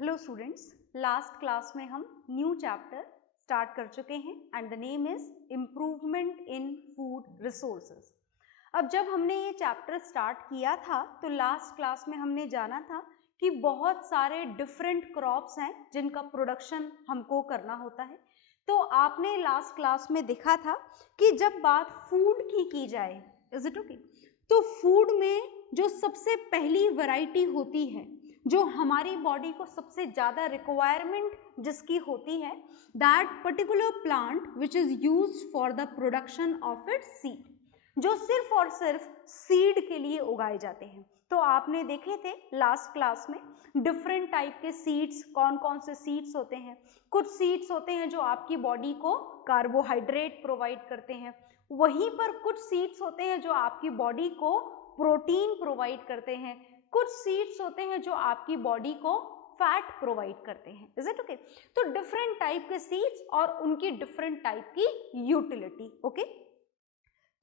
Hello students, last class में हम new chapter start कर चुके हैं and the name is improvement in food resources. अब जब हमने ये चैप्टर स्टार्ट किया था तो लास्ट क्लास में हमने जाना था कि बहुत सारे डिफरेंट क्रॉप्स हैं जिनका प्रोडक्शन हमको करना होता है। तो आपने लास्ट क्लास में देखा था कि जब बात फूड की जाए, इज इट ओके, तो फूड में जो सबसे पहली वैरायटी होती है, जो हमारी बॉडी को सबसे ज़्यादा रिक्वायरमेंट जिसकी होती है, that particular plant which is used for the production of its seed, जो सिर्फ और सिर्फ सीड के लिए उगाए जाते हैं। तो आपने देखे थे लास्ट क्लास में डिफरेंट टाइप के सीड्स, कौन कौन से सीड्स होते हैं। कुछ सीड्स होते हैं जो आपकी बॉडी को कार्बोहाइड्रेट प्रोवाइड करते हैं, वहीं पर कुछ सीड्स होते हैं जो आपकी बॉडी को प्रोटीन प्रोवाइड करते हैं, कुछ सीड्स होते हैं जो आपकी बॉडी को फैट प्रोवाइड करते हैं। Is it okay? तो डिफरेंट टाइप के सीड्स और उनकी डिफरेंट टाइप की यूटिलिटी। ओके,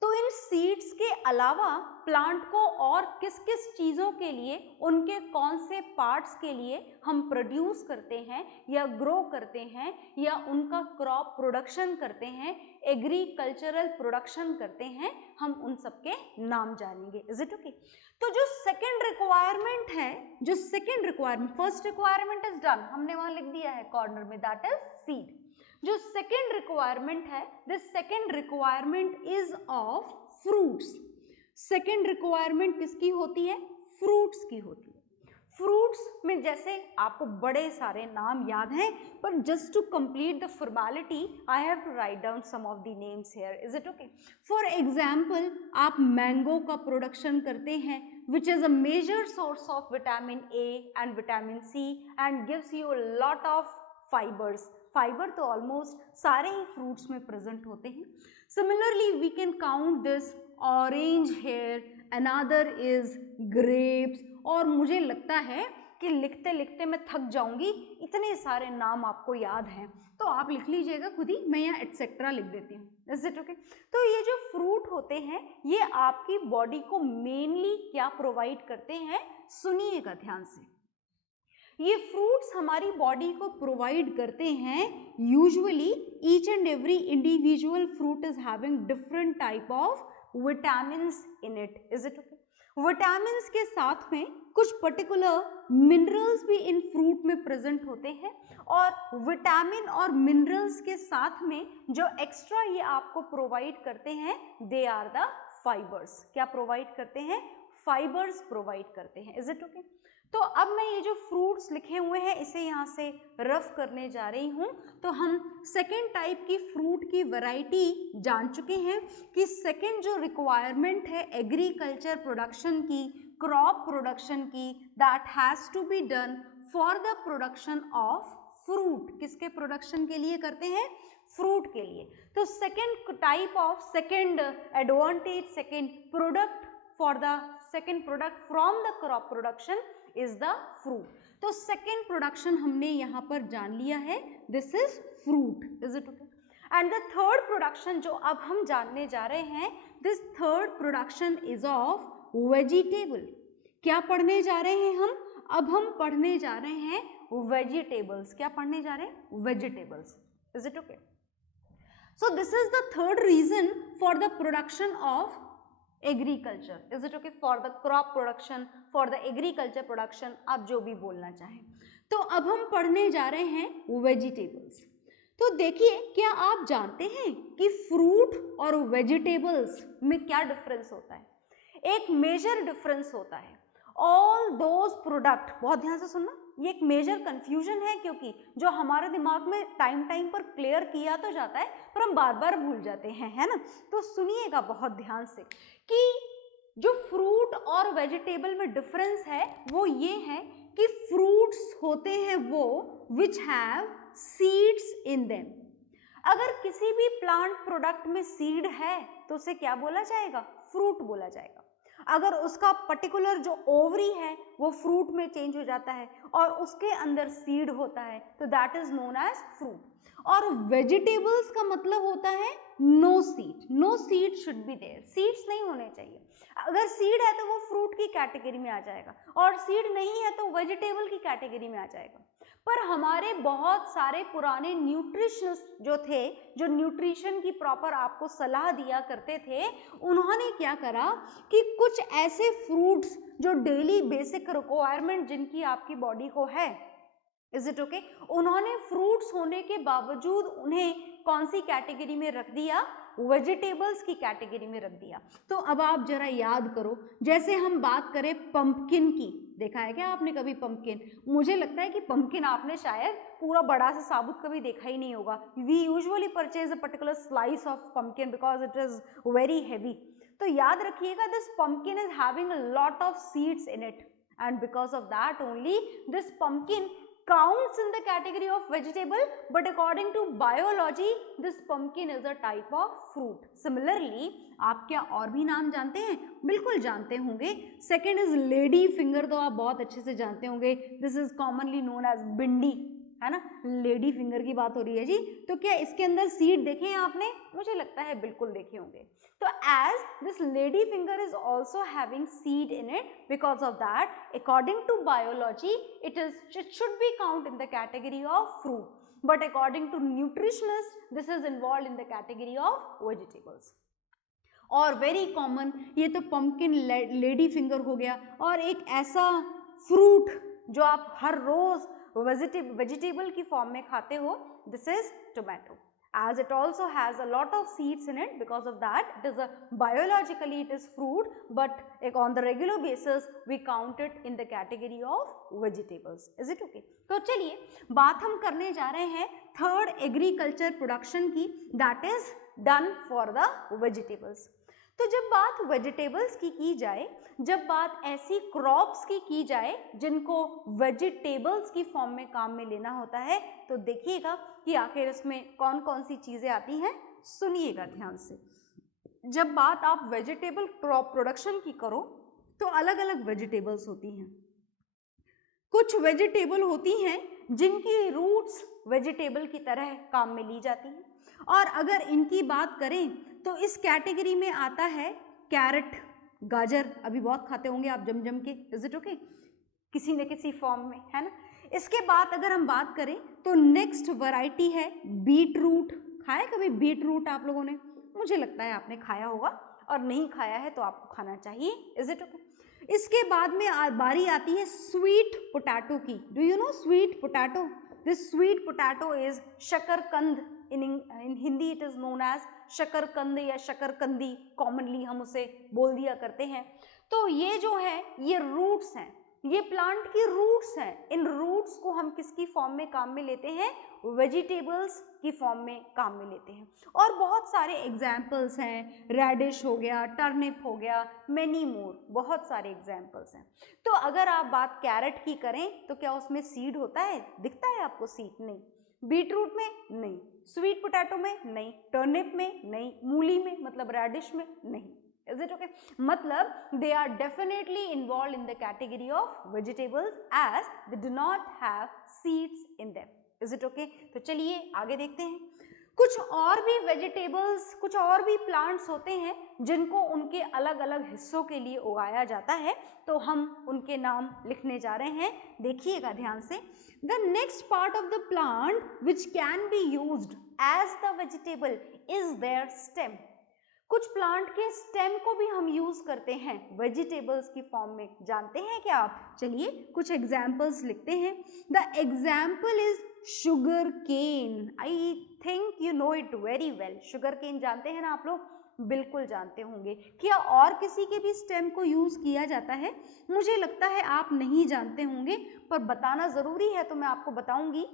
तो इन सीड्स के अलावा प्लांट को और किस किस चीज़ों के लिए, उनके कौन से पार्ट्स के लिए हम प्रोड्यूस करते हैं या ग्रो करते हैं या उनका क्रॉप प्रोडक्शन करते हैं, एग्रीकल्चरल प्रोडक्शन करते हैं, हम उन सब के नाम जानेंगे। Is it okay? तो जो सेकेंड रिक्वायरमेंट है, जो second requirement, first requirement is done, हमने वहां लिख दिया है कॉर्नर में, दैट इज सीड। जो सेकेंड रिक्वायरमेंट है, this second requirement is of fruits. Second requirement किसकी होती है? फ्रूट्स की होती है। फ्रूट्स में जैसे आपको बड़े सारे नाम याद हैं, पर just to complete the formality I have to write down some of the names here. Is it okay? For example, आप मैंगो का प्रोडक्शन करते हैं, which is a major source of vitamin A and vitamin C and gives you a lot of fibers. Fibre तो almost सारे ही fruits में present होते हैं। Similarly we can count this orange here, another is grapes, और मुझे लगता है कि लिखते लिखते मैं थक जाऊंगी, इतने सारे नाम आपको याद हैं, तो आप लिख लीजिएगा खुद ही, मैं यहाँ एटसेट्रा लिख देती हूँ। Is it okay? तो ये जो फ्रूट होते हैं ये आपकी बॉडी को मेनली क्या प्रोवाइड करते हैं, सुनिएगा ध्यान से। ये फ्रूट्स हमारी बॉडी को प्रोवाइड करते हैं, usually each and every individual fruit is having different type of vitamins in it. Is it okay? Vitamins के साथ में कुछ पर्टिकुलर मिनरल्स भी इन फ्रूट में प्रेजेंट होते हैं, और विटामिन और मिनरल्स के साथ में जो एक्स्ट्रा ये आपको प्रोवाइड करते हैं, दे आर द फाइबर्स। क्या प्रोवाइड करते हैं? फाइबर्स प्रोवाइड करते हैं। Is it okay? तो अब मैं ये जो फ्रूट्स लिखे हुए हैं इसे यहाँ से रफ करने जा रही हूँ। तो हम सेकेंड टाइप की फ्रूट की वैरायटी जान चुके हैं कि सेकेंड जो रिक्वायरमेंट है एग्रीकल्चर प्रोडक्शन की, क्रॉप प्रोडक्शन की, that has to be done for the production of fruit. किसके प्रोडक्शन के लिए करते हैं? फ्रूट के लिए। तो second type of, second advantage, second product for the second product from the crop production is the fruit. तो सेकेंड प्रोडक्शन हमने यहाँ पर जान लिया है, this is fruit. Is it okay? And the third production जो अब हम जानने जा रहे हैं, this third production is of vegetable. क्या पढ़ने जा रहे हैं हम? अब हम पढ़ने जा रहे हैं वेजिटेबल्स। क्या पढ़ने जा रहे हैं? Vegetables. Is it okay? So this is the third reason for the production of agriculture. Is it okay? For the crop production, for the agriculture production, आप जो भी बोलना चाहें। तो अब हम पढ़ने जा रहे हैं वेजिटेबल्स। तो देखिए, क्या आप जानते हैं कि फ्रूट और वेजिटेबल्स में क्या डिफरेंस होता है? एक मेजर डिफरेंस होता है। ऑल दोज प्रोडक्ट, बहुत ध्यान से सुनना, ये एक मेजर कंफ्यूजन है क्योंकि जो हमारे दिमाग में टाइम टाइम पर क्लियर किया तो जाता है पर हम बार बार भूल जाते हैं, है ना? तो सुनिएगा बहुत ध्यान से कि जो फ्रूट और वेजिटेबल में डिफरेंस है वो ये है कि फ्रूट्स होते हैं वो which have seeds in them. अगर किसी भी प्लांट प्रोडक्ट में सीड है तो उसे क्या बोला जाएगा? फ्रूट बोला जाएगा। अगर उसका पर्टिकुलर जो ओवरी है वो फ्रूट में चेंज हो जाता है और उसके अंदर सीड होता है तो that is known as fruit. और वेजिटेबल्स का मतलब होता है no seed. No seed should be there, seeds नहीं होने चाहिए। अगर सीड है तो वो फ्रूट की कैटेगरी में आ जाएगा और सीड नहीं है तो वेजिटेबल की कैटेगरी में आ जाएगा। पर हमारे बहुत सारे पुराने न्यूट्रिशनिस्ट जो थे, जो न्यूट्रिशन की प्रॉपर आपको सलाह दिया करते थे, उन्होंने क्या करा कि कुछ ऐसे फ्रूट्स जो डेली बेसिक रिक्वायरमेंट जिनकी आपकी बॉडी को है, इज इट ओके, उन्होंने फ्रूट्स होने के बावजूद उन्हें कौन सी कैटेगरी में रख दिया, वेजिटेबल्स की कैटेगरी में रख दिया। तो अब आप जरा याद करो, जैसे हम बात करें पंपकिन की, देखा है क्या आपने कभी पंपकिन? मुझे लगता है कि पंपकिन आपने शायद पूरा बड़ा सा साबुत कभी देखा ही नहीं होगा। We usually purchase a particular slice of pumpkin because it is very heavy. तो याद रखिएगा, this pumpkin is having a lot of seeds in it and because of that only this pumpkin counts in the category of vegetable, but according to biology this pumpkin is a type of fruit. Similarly, आप क्या और भी नाम जानते हैं? बिल्कुल जानते होंगे। सेकेंड इज लेडी फिंगर, तो आप बहुत अच्छे से जानते होंगे, this is commonly known as bhindi, है ना, लेडी फिंगर की बात हो रही है जी। तो क्या इसके अंदर सीड देखे हैं आपने? मुझे लगता है बिल्कुल देखे होंगे। तो as this lady finger is also having seed in it, because of that according to biology it should be count in the category of fruit, but according to nutritionists this is involved in the category of vegetables. और very common, ये तो pumpkin lady finger हो गया, और एक ऐसा fruit जो आप हर रोज वेजिटेबल की फॉर्म में खाते हो, this is tomato, as it also has a lot of seeds in it, because of that it is a biologically it is fruit, but on the regular basis we count it in the category of vegetables. Is it okay? तो चलिए बात हम करने जा रहे हैं third agriculture production की, that is done for the vegetables. तो जब बात वेजिटेबल्स की जाए, जब बात ऐसी क्रॉप्स की जाए जिनको वेजिटेबल्स की फॉर्म में काम में लेना होता है, तो देखिएगा कि आखिर इसमें कौन कौन सी चीजें आती हैं, सुनिएगा ध्यान से। जब बात आप वेजिटेबल क्रॉप प्रोडक्शन की करो तो अलग अलग वेजिटेबल्स होती हैं। कुछ वेजिटेबल होती हैं जिनकी रूट्स वेजिटेबल की तरह काम में ली जाती हैं, और अगर इनकी बात करें तो इस कैटेगरी में आता है कैरेट, गाजर, अभी बहुत खाते होंगे आप जम के, इज इट ओके, किसी न किसी फॉर्म में, है ना। इसके बाद अगर हम बात करें तो नेक्स्ट वैरायटी है बीट रूट। खाया कभी बीट रूट आप लोगों ने? मुझे लगता है आपने खाया होगा, और नहीं खाया है तो आपको खाना चाहिए, इज इट ओके। इसके बाद में बारी आती है स्वीट पोटैटो की। Do you know sweet potato? This sweet potato is शकरकंद, in Hindi it is known as शकरकंद या शकरकंदी, कॉमनली हम उसे बोल दिया करते हैं। तो ये जो है ये रूट्स हैं, ये प्लांट की रूट्स हैं। इन रूट्स को हम किसकी फॉर्म में काम में लेते हैं? वेजिटेबल्स की फॉर्म में काम में लेते हैं। और बहुत सारे एग्जाम्पल्स हैं, रेडिश हो गया, टर्निप हो गया, मेनी मोर, बहुत सारे एग्जाम्पल्स हैं। तो अगर आप बात कैरेट की करें तो क्या उसमें सीड होता है? दिखता है आपको सीड? नहीं। बीट रूट में नहीं, स्वीट पोटैटो में नहीं, टर्निप में नहीं, मूली में मतलब रेडिश में नहीं। Is it okay? मतलब they are definitely involved in the category of vegetables as they do not have seeds in them. Is it okay? तो चलिए आगे देखते हैं। कुछ और भी वेजिटेबल्स, कुछ और भी प्लांट्स होते हैं जिनको उनके अलग अलग हिस्सों के लिए उगाया जाता है, तो हम उनके नाम लिखने जा रहे हैं, देखिएगा ध्यान से। The next part of the plant which can be used as the vegetable is their stem. कुछ प्लांट के स्टेम को भी हम यूज करते हैं वेजिटेबल्स की फॉर्म में, जानते हैं क्या आप? चलिए कुछ एग्जाम्पल्स लिखते हैं। The example is sugar cane. I think you know it very well. Sugar cane जानते हैं ना आप लोग? बिल्कुल जानते होंगे। क्या और किसी के भी स्टेम को यूज किया जाता है? मुझे लगता है आप नहीं जानते होंगे, पर बताना जरूरी है तो मैं आपको बताऊंगी,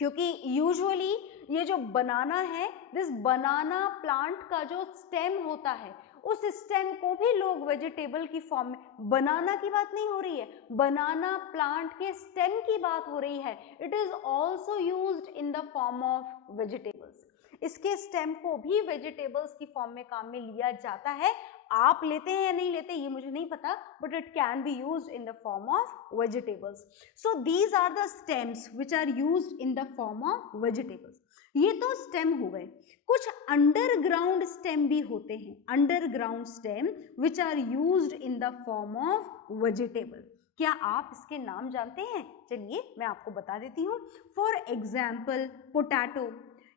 क्योंकि यूजुअली ये जो बनाना है, दिस बनाना प्लांट का जो स्टेम होता है, उस स्टेम को भी लोग वेजिटेबल की फॉर्म में, बनाना की बात नहीं हो रही है, बनाना प्लांट के स्टेम की बात हो रही है, it is also used in the form of vegetables. इसके स्टेम को भी वेजिटेबल्स की फॉर्म में काम में लिया जाता है। आप लेते हैं या नहीं लेते ये मुझे नहीं पता, but it can be used in the form of vegetables. So these are the stems which are used in the form of vegetables. ये तो स्टेम हो गए। कुछ अंडरग्राउंड स्टेम भी होते हैं, underground stem which are used in the form of vegetable. क्या आप इसके नाम जानते हैं? चलिए मैं आपको बता देती हूँ। फॉर एग्जाम्पल पोटैटो,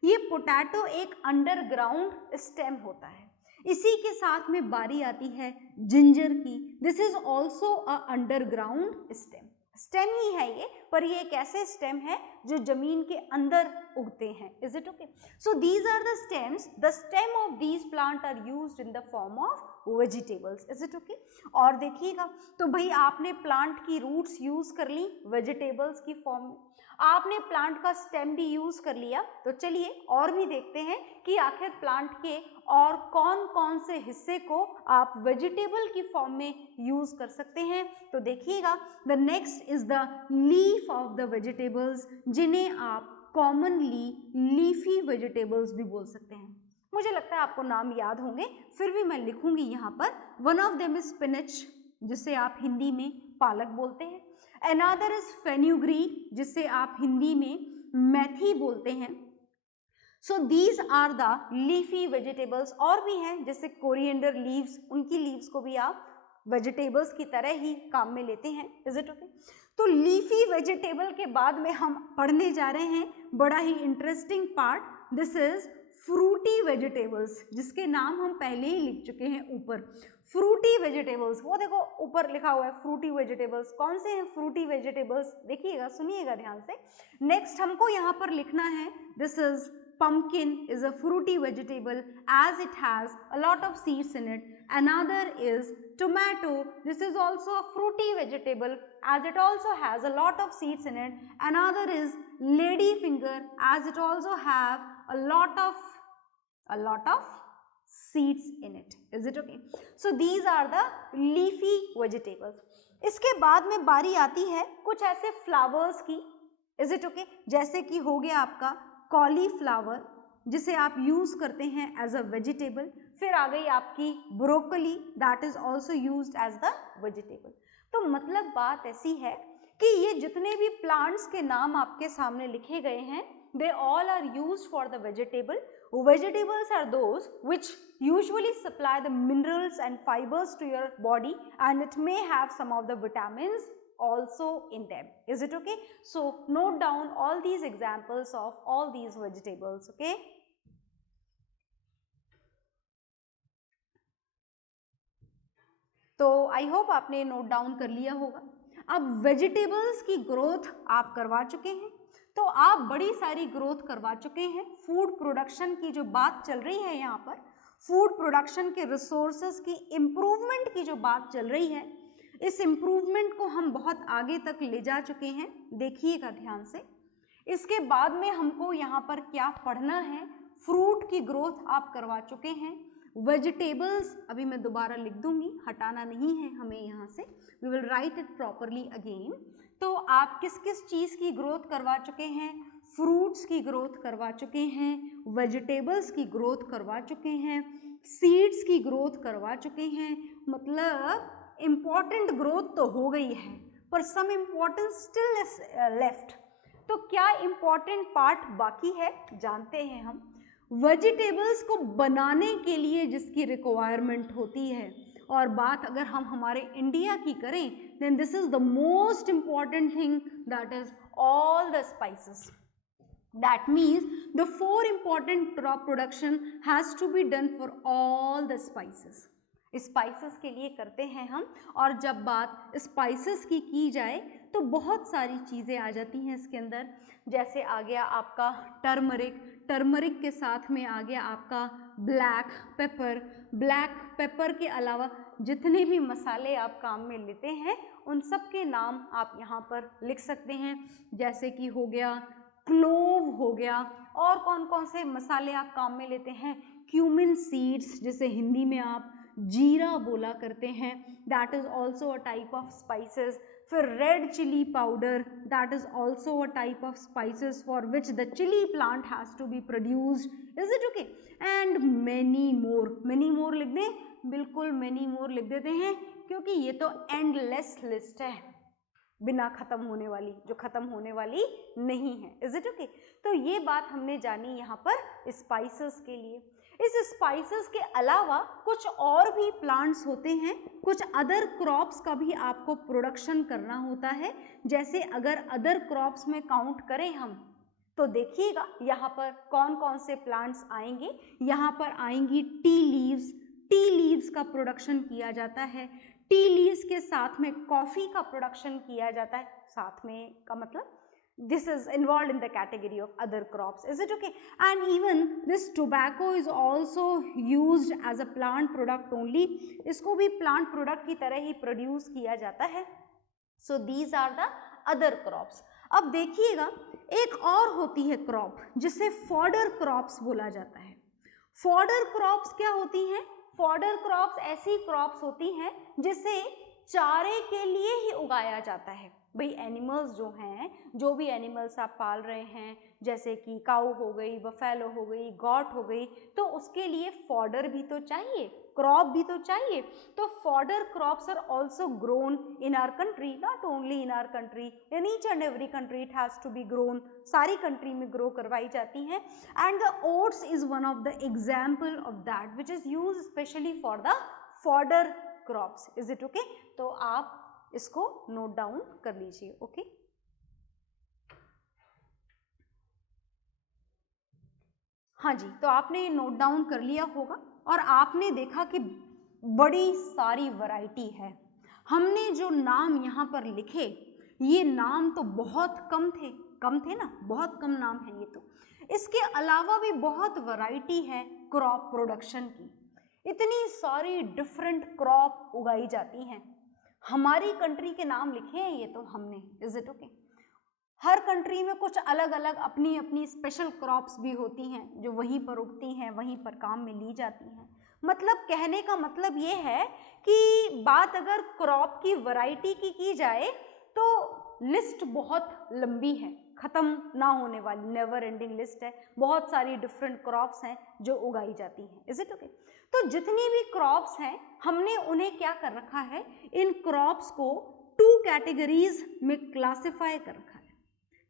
ये पोटैटो एक अंडरग्राउंड स्टेम होता है। इसी के साथ में बारी आती है जिंजर की, this is also a underground stem. Stem ही है ये, पर ये एक ऐसे स्टेम है जो जमीन के अंदर उगते हैं। Is it okay? So these are the stems, the stem of these plant are used in the form of vegetables. Is it okay? और देखिएगा, तो भाई आपने प्लांट की रूट्स यूज कर ली वेजिटेबल्स की फॉर्म में, आपने प्लांट का स्टेम भी यूज कर लिया, तो चलिए और भी देखते हैं कि आखिर प्लांट के और कौन कौन से हिस्से को आप वेजिटेबल की फॉर्म में यूज कर सकते हैं। तो देखिएगा, the next is the leaf of the vegetables, जिन्हें आप कॉमनली लीफी वेजिटेबल्स भी बोल सकते हैं। मुझे लगता है आपको नाम याद होंगे, फिर भी मैं लिखूंगी यहाँ पर। One of them is spinach, जिसे आप हिंदी में पालक बोलते हैं। अनदर इज फेन्यूग्रीक, जिसे आप हिंदी में मेथी बोलते हैं। So these are the leafy vegetables. और भी हैं जैसे कोरिएंडर लीव्स, उनकी लीव्स को भी आप वेजिटेबल्स की तरह ही काम में लेते हैं। Is it okay? तो लीफी वेजिटेबल के बाद में हम पढ़ने जा रहे हैं बड़ा ही interesting part, this is fruity vegetables, जिसके नाम हम पहले ही लिख चुके हैं ऊपर। फ्रूटी वेजिटेबल्स, वो देखो ऊपर लिखा हुआ है फ्रूटी वेजिटेबल्स। कौन से हैं फ्रूटी वेजिटेबल्स? देखिएगा, सुनिएगा ध्यान से। नेक्स्ट हमको यहाँ पर लिखना है, this is pumpkin is a fruity vegetable as it has a lot of seeds in it. Another is tomato, this is also a fruity vegetable as it also has a lot of seeds in it. Another is lady finger as it also have a lot of seeds in it. Is it okay? So these are the leafy vegetables. इसके बाद में बारी आती है कुछ ऐसे flowers की। Is it okay? जैसे कि हो गया आपका कॉलीफ्लावर, जिसे आप यूज करते हैं एज अ वेजिटेबल। फिर आ गई आपकी broccoli, that is also used as the vegetable. तो मतलब बात ऐसी है कि ये जितने भी प्लांट्स के नाम आपके सामने लिखे गए हैं, they all are used for the vegetable. Vegetables are those which usually supply the minerals and fibers to your body, and it may have some of the vitamins also in them. Is it okay? So note down all these examples of all these vegetables. Okay? तो I hope आपने note down कर लिया होगा। अब vegetables की growth आप करवा चुके हैं, तो आप बड़ी सारी ग्रोथ करवा चुके हैं। फूड प्रोडक्शन की जो बात चल रही है यहाँ पर, फूड प्रोडक्शन के रिसोर्सेज की इम्प्रूवमेंट की जो बात चल रही है, इस इम्प्रूवमेंट को हम बहुत आगे तक ले जा चुके हैं। देखिएगा ध्यान से। इसके बाद में हमको यहाँ पर क्या पढ़ना है, फ्रूट की ग्रोथ आप करवा चुके हैं। वेजिटेबल्स अभी मैं दोबारा लिख दूंगी, हटाना नहीं है हमें यहाँ से, we will write it properly again. तो आप किस किस चीज़ की ग्रोथ करवा चुके हैं? फ्रूट्स की ग्रोथ करवा चुके हैं, वेजिटेबल्स की ग्रोथ करवा चुके हैं, सीड्स की ग्रोथ करवा चुके हैं। मतलब इम्पॉर्टेंट ग्रोथ तो हो गई है, पर सम इम्पॉर्टेंस स्टिल लेफ्ट। तो क्या इम्पॉर्टेंट पार्ट बाकी है, जानते हैं हम। वेजिटेबल्स को बनाने के लिए जिसकी रिक्वायरमेंट होती है, और बात अगर हम हमारे इंडिया की करें, then this is the most important thing, that is all the spices. That means the 4 important crop production has to be done for all the spices. Spices के लिए करते हैं हम, और जब बात स्पाइसेस की जाए तो बहुत सारी चीज़ें आ जाती हैं इसके अंदर। जैसे आ गया आपका टर्मरिक, टर्मरिक के साथ में आ गया आपका ब्लैक पेपर। ब्लैक पेपर के अलावा जितने भी मसाले आप काम में लेते हैं, उन सब के नाम आप यहाँ पर लिख सकते हैं। जैसे कि हो गया क्लोव, हो गया, और कौन कौन से मसाले आप काम में लेते हैं, क्यूमिन सीड्स, जिसे हिंदी में आप जीरा बोला करते हैं, that is also a type of spices. फिर red chilli powder, that is also a type of spices for which the chilli plant has to be produced. Is it okay? And many more लिख दें, बिल्कुल many more लिख देते हैं, क्योंकि ये तो एंडलेस लिस्ट है, बिना खत्म होने वाली, जो खत्म होने वाली नहीं है। Is it okay? तो ये बात हमने जानी यहाँ पर स्पाइसेस के लिए। इस स्पाइसेस के अलावा कुछ और भी प्लांट्स होते हैं, कुछ अदर क्रॉप्स का भी आपको प्रोडक्शन करना होता है। जैसे अगर अदर क्रॉप्स में काउंट करें हम, तो देखिएगा यहाँ पर कौन कौन से प्लांट्स आएंगे। यहाँ पर आएंगी टी लीव्स, टी लीव्स का प्रोडक्शन किया जाता है। टी लीव्स के साथ में कॉफी का प्रोडक्शन किया जाता है, साथ में का मतलब this is involved in the category of other crops. Is it okay? And even this tobacco is also used as a plant product only. इसको भी plant product की तरह ही produce किया जाता है. So these are the other crops. अब देखिएगा एक और होती है क्रॉप जिसे फॉडर क्रॉप्स बोला जाता है। फॉडर क्रॉप्स क्या होती हैं? फॉडर क्रॉप्स ऐसी क्रॉप्स होती हैं जिसे चारे के लिए ही उगाया जाता है। भाई एनिमल्स जो हैं, जो भी एनिमल्स आप पाल रहे हैं, जैसे कि काऊ हो गई, बफेलो हो गई, गॉट हो गई, तो उसके लिए फॉडर भी तो चाहिए, क्रॉप भी तो चाहिए। तो fodder crops are also grown in our country, not only in our country, in each and every country it has to be grown, सारी कंट्री में ग्रो करवाई जाती हैं। And the oats is one of the example of that which is use specially for the fodder crops. Is it okay? तो आप इसको note down कर लीजिए। ओके, हाँ जी, तो आपने ये नोट डाउन कर लिया होगा और आपने देखा कि बड़ी सारी वैरायटी है। हमने जो नाम यहाँ पर लिखे, ये नाम तो बहुत कम थे ना, बहुत कम नाम है ये तो। इसके अलावा भी बहुत वैरायटी है क्रॉप प्रोडक्शन की। इतनी सारी डिफरेंट क्रॉप उगाई जाती हैं। हमारी कंट्री के नाम लिखे हैं ये तो हमने। Is it okay? Her country में कुछ अलग अलग अपनी अपनी स्पेशल क्रॉप्स भी होती हैं जो वहीं पर उगती हैं, वहीं पर काम में ली जाती हैं। मतलब कहने का मतलब ये है कि बात अगर क्रॉप की वैरायटी की जाए तो लिस्ट बहुत लंबी है, ख़त्म ना होने वाली नेवर एंडिंग लिस्ट है। बहुत सारी डिफरेंट क्रॉप्स हैं जो उगाई जाती हैं। Is it okay? तो जितनी भी क्रॉप्स हैं हमने उन्हें क्या कर रखा है, इन क्रॉप्स को 2 कैटेगरीज में क्लासिफाई कर रखा है,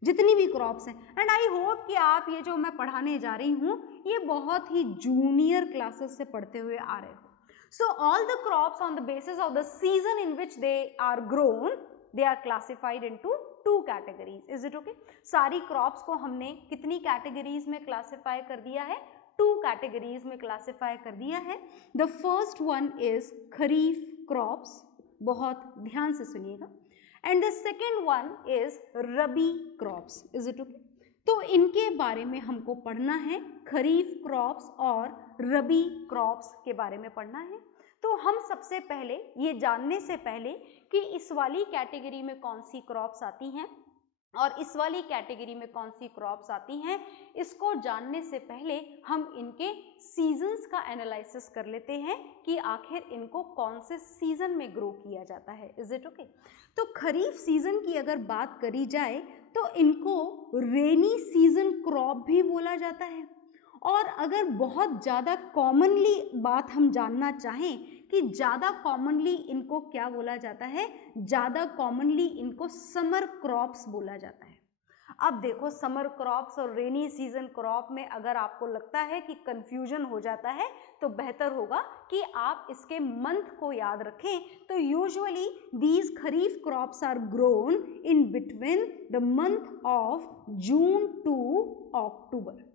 जितनी भी क्रॉप्स हैं। एंड आई होप कि आप ये जो मैं पढ़ाने जा रही हूँ ये बहुत ही जूनियर क्लासेस से पढ़ते हुए आ रहे हो। So all the crops on the basis of the season in which they are grown, they are classified into 2 categories. Is it okay? सारी क्रॉप्स को हमने कितनी कैटेगरीज में क्लासिफाई कर दिया है? 2 कैटेगरीज में क्लासिफाई कर दिया है। The first one is kharif crops, बहुत ध्यान से सुनिएगा, and the second one is rabi crops. Is it okay? तो इनके बारे में हमको पढ़ना है, खरीफ क्रॉप्स और रबी क्रॉप्स के बारे में पढ़ना है। तो हम सबसे पहले ये जानने से पहले कि इस वाली कैटेगरी में कौन सी क्रॉप्स आती हैं और इस वाली कैटेगरी में कौन सी क्रॉप्स आती हैं, इसको जानने से पहले हम इनके सीजन्स का एनालिसिस कर लेते हैं कि आखिर इनको कौन से सीजन में ग्रो किया जाता है। Is it okay? तो खरीफ सीजन की अगर बात करी जाए तो इनको रेनी सीजन क्रॉप भी बोला जाता है। और अगर बहुत ज़्यादा कॉमनली बात हम जानना चाहें कि ज़्यादा कॉमनली इनको क्या बोला जाता है, ज़्यादा कॉमनली इनको समर क्रॉप्स बोला जाता है। अब देखो, समर क्रॉप्स और रेनी सीजन क्रॉप में अगर आपको लगता है कि कंफ्यूजन हो जाता है तो बेहतर होगा कि आप इसके मंथ को याद रखें। तो usually these kharif crops are grown in between the month of June to October.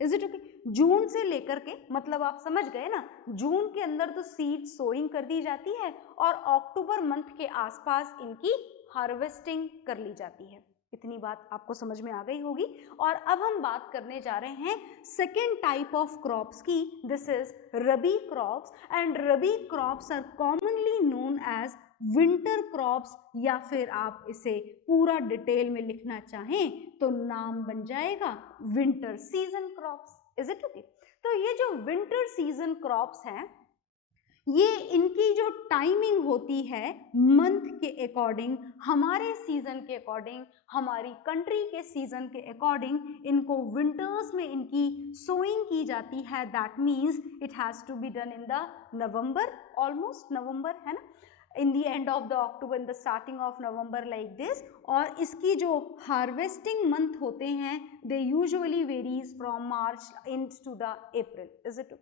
Is it okay? जून से लेकर के, मतलब आप समझ गए ना, जून के अंदर तो सीड सोइंग कर दी जाती है और अक्टूबर मंथ के आसपास इनकी हार्वेस्टिंग कर ली जाती है। इतनी बात आपको समझ में आ गई होगी। और अब हम बात करने जा रहे हैं सेकेंड टाइप ऑफ क्रॉप्स की। This is rabi crops and rabi crops are commonly known as winter crops, या फिर आप इसे पूरा डिटेल में लिखना चाहें तो नाम बन जाएगा winter season crops. Is it okay? तो ये जो विंटर सीजन क्रॉप्स हैं, ये इनकी जो टाइमिंग होती है मंथ के अकॉर्डिंग, हमारे सीजन के अकॉर्डिंग, हमारी कंट्री के सीजन के अकॉर्डिंग इनको विंटर्स में इनकी सोइंग की जाती है। That means it has to be done in the November, almost November, है ना, in the end of the October, in the starting of November, like this. और इसकी जो हार्वेस्टिंग मंथ होते हैं they usually varies from March into the April. Is it?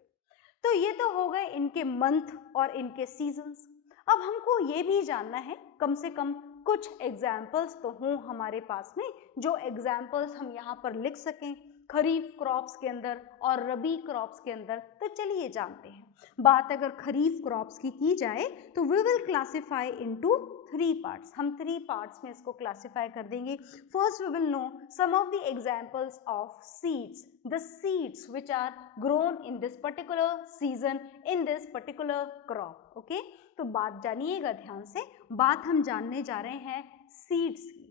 तो ये तो हो गए इनके मंथ और इनके सीजन्स। अब हमको ये भी जानना है, कम से कम कुछ एग्जाम्पल्स तो हों हमारे पास में, जो एग्जाम्पल्स हम यहाँ पर लिख सकें खरीफ क्रॉप्स के अंदर और रबी क्रॉप्स के अंदर। तो चलिए जानते हैं। बात अगर खरीफ क्रॉप्स की जाए तो we will classify into 3 parts. हम 3 पार्ट्स में इसको क्लासिफाई कर देंगे। First we will know some of the examples of seeds, the seeds which are grown in this particular season in this particular crop. Okay, तो बात जानिएगा ध्यान से। बात हम जानने जा रहे हैं सीड्स की।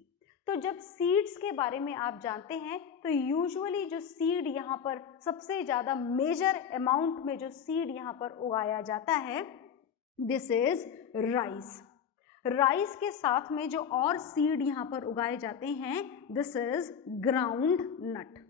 तो जब सीड्स के बारे में आप जानते हैं तो यूजुअली जो सीड यहाँ पर सबसे ज़्यादा मेजर अमाउंट में जो सीड यहाँ पर उगाया जाता है, दिस इज राइस। राइस के साथ में जो और सीड यहाँ पर उगाए जाते हैं, this is groundnut.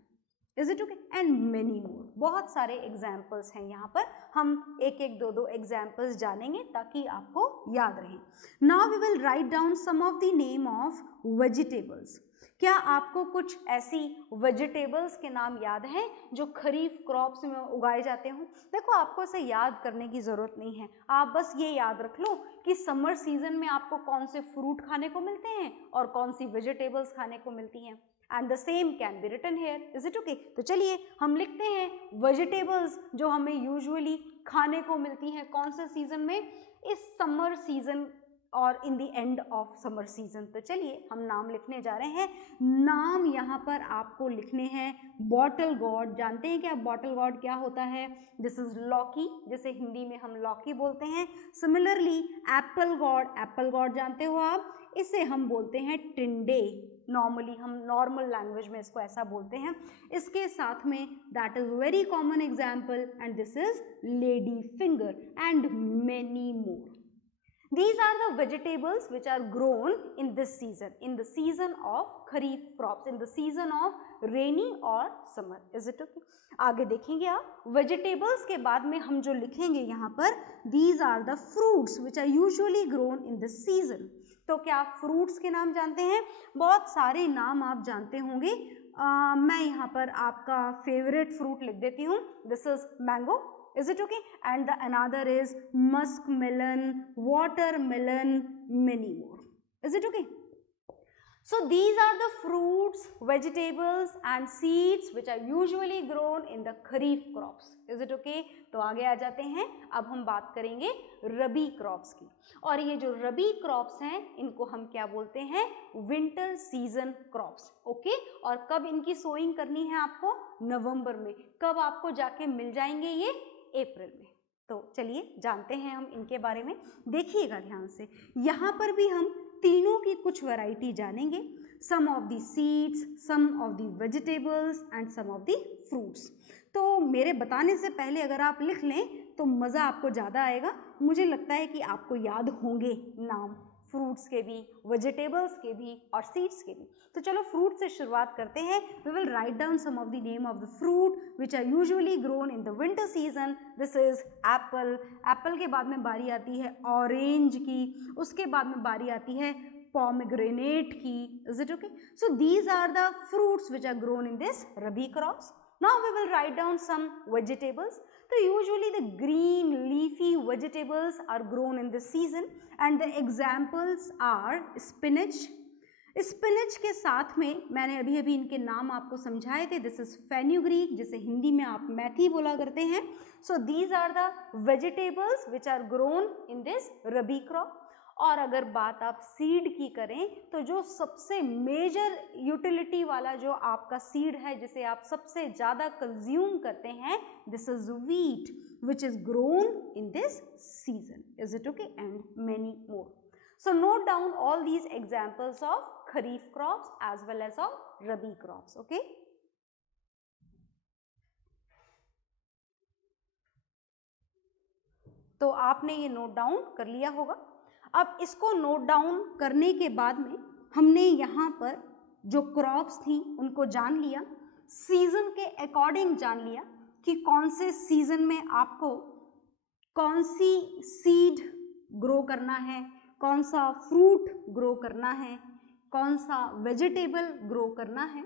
Is it okay? And many more. बहुत सारे एग्जाम्पल्स हैं यहाँ पर, हम एक एक दो एग्जाम्पल्स जानेंगे ताकि आपको याद रहे। Now we will write down some of the name of vegetables. क्या आपको कुछ ऐसी वेजिटेबल्स के नाम याद हैं जो खरीफ क्रॉप्स में उगाए जाते हों? देखो, आपको इसे याद करने की ज़रूरत नहीं है, आप बस ये याद रख लो कि समर सीजन में आपको कौन से फ्रूट खाने को मिलते हैं और कौन सी वेजिटेबल्स खाने को मिलती हैं। And the same can be written here. Is it okay? तो चलिए हम लिखते हैं वेजिटेबल्स जो हमें यूजुअली खाने को मिलती हैं कौन से सीजन में, इस समर सीजन और इन the end of summer season. तो चलिए हम नाम लिखने जा रहे हैं। नाम यहाँ पर आपको लिखने हैं बॉटल गॉड। जानते हैं क्या बॉटल गॉड क्या होता है? दिस इज लौकी, जिसे हिंदी में हम लौकी बोलते हैं। सिमिलरली एप्पल गॉड जानते हो आप, इसे हम बोलते हैं टिंडे। नॉर्मली हम नॉर्मल लैंग्वेज में इसको ऐसा बोलते हैं। इसके साथ में that is very common example and this is lady finger and many more. These are the vegetables which are grown in this season, in the season of kharif crops, in the season of rainy or summer. Is it okay? आगे देखेंगे आप vegetables के बाद में हम जो लिखेंगे यहाँ पर, these are the fruits which are usually grown in this season. तो क्या आप fruits के नाम जानते हैं? बहुत सारे नाम आप जानते होंगे। मैं यहाँ पर आपका favorite fruit लिख देती हूँ। This is mango. Is it okay? And the another is muskmelon, watermelon, many more. Is it okay? So these are the fruits, vegetables and seeds which are usually grown in the kharif crops. Is it okay? तो आगे आ जाते हैं। अब हम बात करेंगे रबी crops की। और ये जो रबी क्रॉप्स हैं इनको हम क्या बोलते हैं? Winter season crops. ओके, और कब इनकी सोइंग करनी है आपको? नवंबर में। कब आपको जाके मिल जाएंगे ये? अप्रैल में। तो चलिए जानते हैं हम इनके बारे में। देखिएगा ध्यान से, यहाँ पर भी हम तीनों की कुछ वैरायटी जानेंगे। Some of the seeds, some of the vegetables and some of the fruits. तो मेरे बताने से पहले अगर आप लिख लें तो मज़ा आपको ज़्यादा आएगा। मुझे लगता है कि आपको याद होंगे नाम फ्रूट्स के भी, वेजिटेबल्स के भी और सीड्स के भी। तो चलो फ्रूट से शुरुआत करते हैं। We will write down some of the name of the fruit which are usually grown in the winter season. This is apple. Apple के बाद में बारी आती है ऑरेंज की, उसके बाद में बारी आती है पोमेग्रेनेट की। Is it okay? So these are the fruits which are grown in this rabi crops. Now we will write down some vegetables. So usually the green leafy vegetables are grown in this season and the examples are spinach. Spinach के साथ में मैंने अभी अभी इनके नाम आपको समझाए थे। दिस इज फेन्यूग्रीक, जिसे हिंदी में आप मेथी बोला करते हैं। So these are the vegetables which are grown in this rabi crop. और अगर बात आप सीड की करें तो जो सबसे मेजर यूटिलिटी वाला जो आपका सीड है, जिसे आप सबसे ज़्यादा कंज्यूम करते हैं, this is wheat which is grown in this season. Is it okay? And many more. So note down all these examples of kharif crops as well as of rabi crops. Okay? तो आपने ये note down कर लिया होगा। अब इसको note down करने के बाद में हमने यहाँ पर जो क्रॉप्स थी उनको जान लिया, सीजन के अकॉर्डिंग जान लिया कि कौन से सीजन में आपको कौन सी सीड ग्रो करना है, कौन सा फ्रूट ग्रो करना है, कौन सा वेजिटेबल ग्रो करना है।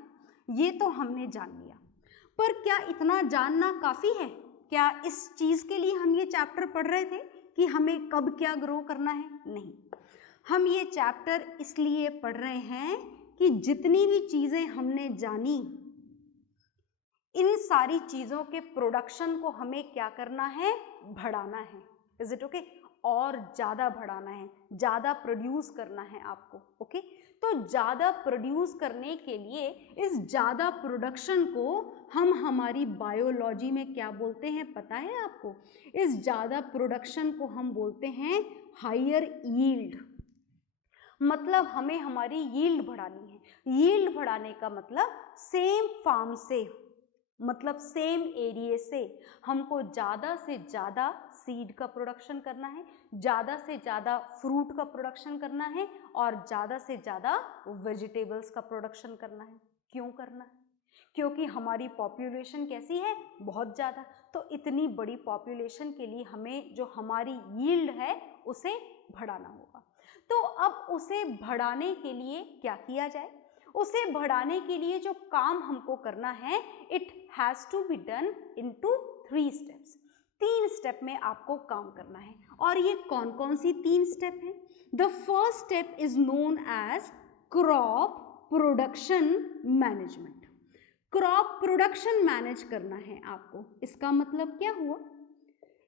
ये तो हमने जान लिया, पर क्या इतना जानना काफ़ी है? क्या इस चीज़ के लिए हम ये चैप्टर पढ़ रहे थे कि हमें कब क्या ग्रो करना है? नहीं, हम ये चैप्टर इसलिए पढ़ रहे हैं कि जितनी भी चीज़ें हमने जानी, इन सारी चीज़ों के प्रोडक्शन को हमें क्या करना है? बढ़ाना है। Is it okay? और ज़्यादा बढ़ाना है, ज़्यादा प्रोड्यूस करना है आपको। ओके, तो ज़्यादा प्रोड्यूस करने के लिए इस ज़्यादा प्रोडक्शन को हम हमारी बायोलॉजी में क्या बोलते हैं पता है आपको? इस ज़्यादा प्रोडक्शन को हम बोलते हैं हायर यील्ड। मतलब हमें हमारी यील्ड बढ़ानी है। यील्ड बढ़ाने का मतलब सेम फार्म से, मतलब सेम एरिया से हमको ज़्यादा से ज़्यादा सीड का प्रोडक्शन करना है, ज़्यादा से ज़्यादा फ्रूट का प्रोडक्शन करना है और ज़्यादा से ज़्यादा वेजिटेबल्स का प्रोडक्शन करना है। क्यों करना है? क्योंकि हमारी पॉपुलेशन कैसी है? बहुत ज़्यादा। तो इतनी बड़ी पॉपुलेशन के लिए हमें जो हमारी यील्ड है उसे बढ़ाना होगा। तो अब उसे बढ़ाने के लिए क्या किया जाए? उसे बढ़ाने के लिए जो काम हमको करना है, it has to be done into 3 steps. 3 step में आपको काम करना है। और ये कौन कौन सी 3 स्टेप हैं? The first step is known as crop production management. Crop production manage करना है आपको। इसका मतलब क्या हुआ?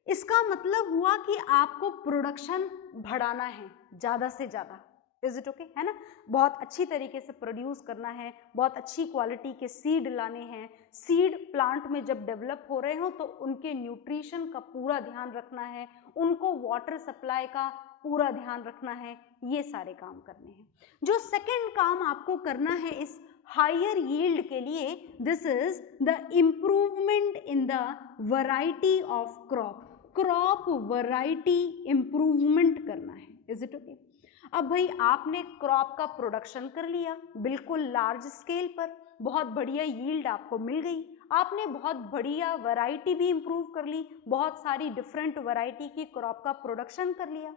इसका मतलब हुआ कि आपको प्रोडक्शन बढ़ाना है ज़्यादा से ज़्यादा। Is it okay? है ना? बहुत अच्छी तरीके से प्रोड्यूस करना है, बहुत अच्छी क्वालिटी के सीड लाने हैं। सीड प्लांट में जब डेवलप हो रहे हो तो उनके न्यूट्रिशन का पूरा ध्यान रखना है, उनको वाटर सप्लाई का पूरा ध्यान रखना है, ये सारे काम करने हैं। जो सेकंड काम आपको करना है इस हायर यील्ड के लिए, this is the improvement in the variety of crop. Crop variety improvement करना है। Is it okay? अब भाई आपने क्रॉप का प्रोडक्शन कर लिया बिल्कुल लार्ज स्केल पर, बहुत बढ़िया यील्ड आपको मिल गई, आपने बहुत बढ़िया वैरायटी भी इम्प्रूव कर ली, बहुत सारी डिफरेंट वैरायटी की क्रॉप का प्रोडक्शन कर लिया।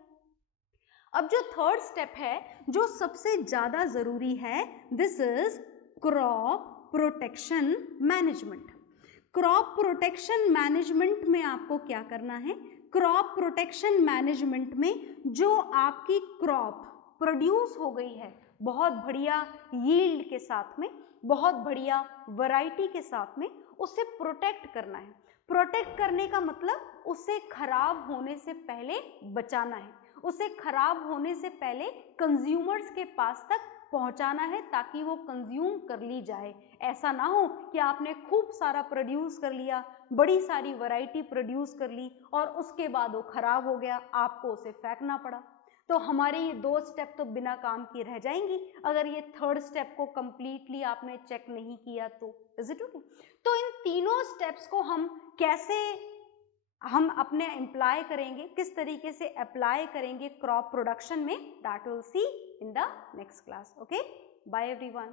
अब जो थर्ड स्टेप है, जो सबसे ज़्यादा ज़रूरी है, this is crop protection management. Crop protection management में आपको क्या करना है? क्रॉप प्रोटेक्शन मैनेजमेंट में जो आपकी क्रॉप प्रोड्यूस हो गई है बहुत बढ़िया यील्ड के साथ में, बहुत बढ़िया वैरायटी के साथ में, उसे प्रोटेक्ट करना है। प्रोटेक्ट करने का मतलब उसे खराब होने से पहले बचाना है, उसे खराब होने से पहले कंज्यूमर्स के पास तक पहुंचाना है ताकि वो कंज्यूम कर ली जाए। ऐसा ना हो कि आपने खूब सारा प्रोड्यूस कर लिया, बड़ी सारी वैरायटी प्रोड्यूस कर ली और उसके बाद वो खराब हो गया, आपको उसे फेंकना पड़ा। तो हमारे ये 2 स्टेप तो बिना काम किए रह जाएंगी अगर ये थर्ड स्टेप को कंप्लीटली आपने चेक नहीं किया तो। Is it okay? तो इन तीनों स्टेप्स को हम कैसे अपने अप्लाई करेंगे, किस तरीके से अप्लाई करेंगे क्रॉप प्रोडक्शन में, that will see in the next class. Okay, bye everyone.